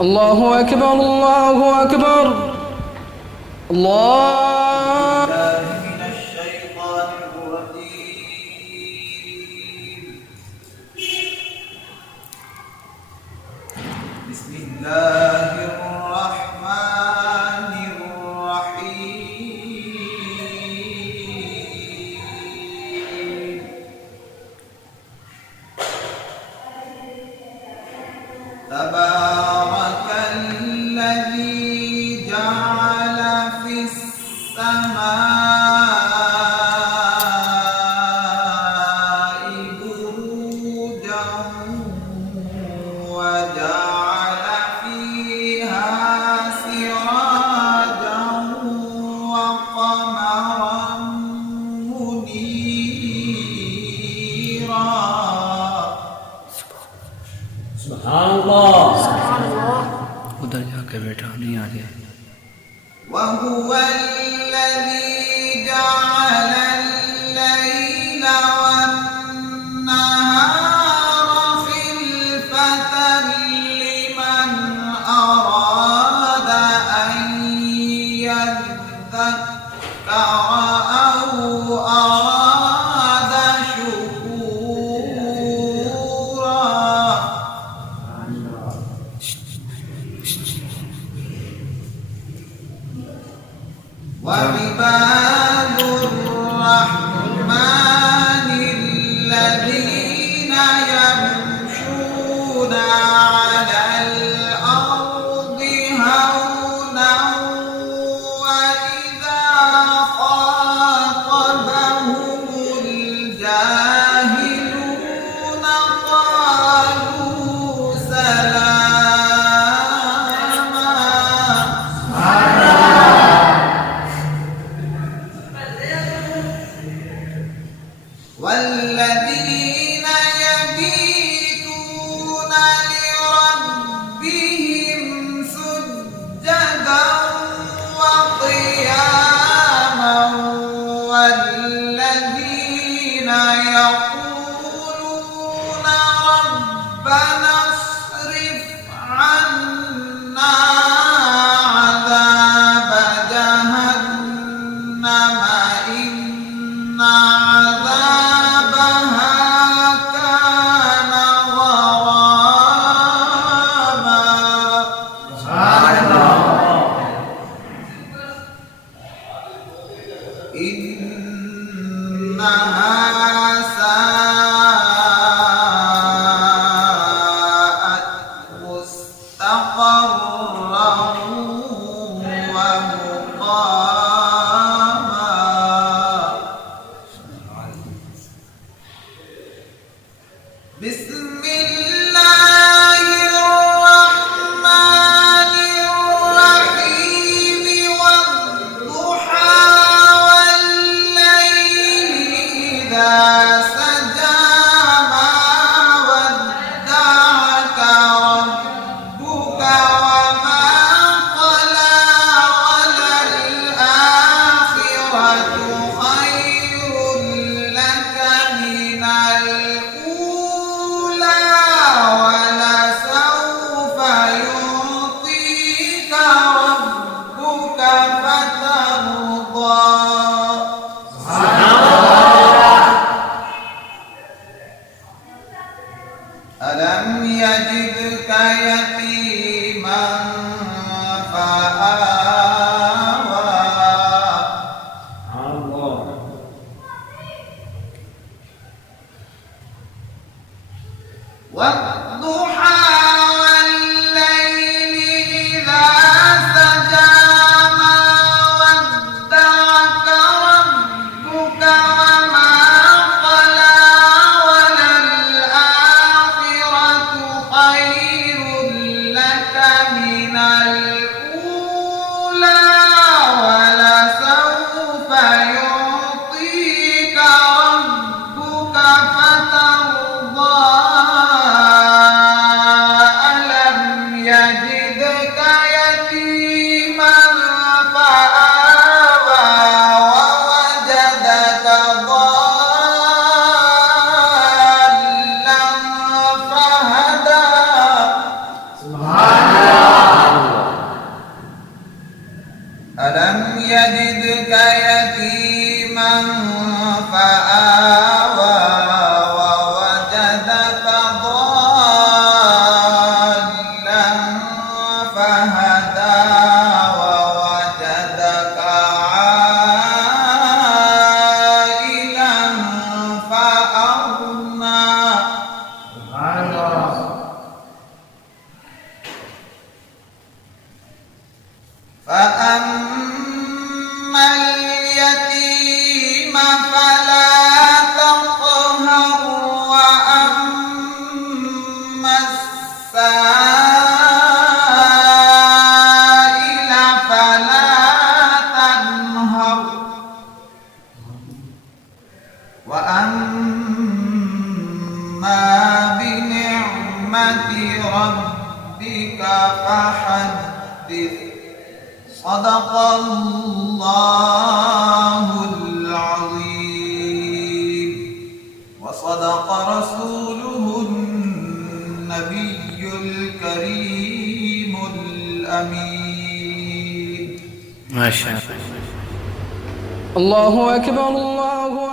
الله أكبر الله أكبر الله. من الشيطان الرجيم. بسم الله الرحمن الرحيم. تبارك الذي جعل في السماء بروجا وجعل فيها سراجا وقمرا منيرا. سبحان الله. उधर जाके बैठा नहीं आ रहा. وهو الذي جعل الليل والنهار خلفة لمن أراد أن يذكر أو أراد شكورا. وعباد الرحمن الذين يمشون على الأرض هونا وإذا خاطبهم الجاهلون قالوا سلاما. والذين يبيتون لربهم سجدا وقياما والذين يقولون ربنا اصرف عنا عذاب جهنم إن عذابها كان غراما. إنها ساءت مستقرا ومقاما. بسم الله الرحمن الرحيم. والضحى والليل إذا سجى ما ودعك ربك وما قلى وللآخرة خير لك من الأولى ولسوف يعطيك ربك فترضى. ألم يجدك يتيما فآوى. والضحى والليل إذا سجى ما ودعك ربك وما قلى وللآخرة خير فأما اليتيم فلا تقهر وأما السائل فلا تنهر وأما بنعمة ربك فحدث صدق الله العظيم وصدق رسوله النبي الكريم الأمين. ما شاء الله. الله أكبر الله